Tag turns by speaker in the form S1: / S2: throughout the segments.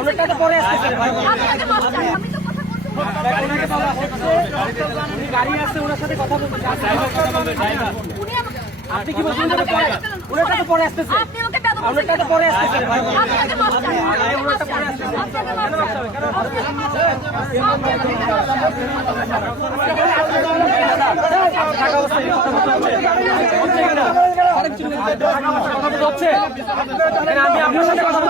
S1: ওনারটা তো পরে আসতেছে
S2: আমি তো কথা বলছি
S1: গাড়ি আসছে ওনার সাথে কথা বলতে
S2: উনি আমাকে
S1: আপনি কি বলছেন পরে তো পরে আসতেছে
S2: আপনি ওকে বেদম
S1: ওনারটা তো পরে আসতেছে
S2: আপনাকে আপনাকে আপনাকে
S1: টাকা আমি আপনার সাথে কথা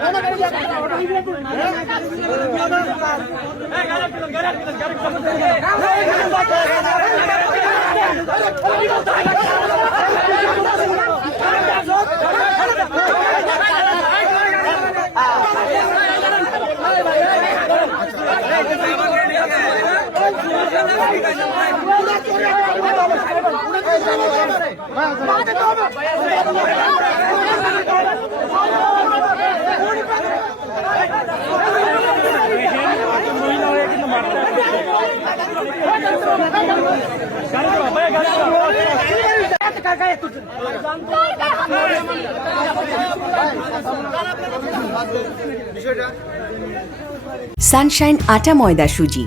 S1: জন্য আইন করতেছি আমরা এটা আপনি বলেন আপনি বুঝার
S3: সানশাইন আটা ময়দা সুজি।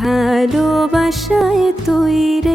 S4: ভালোবাসায় তৈরে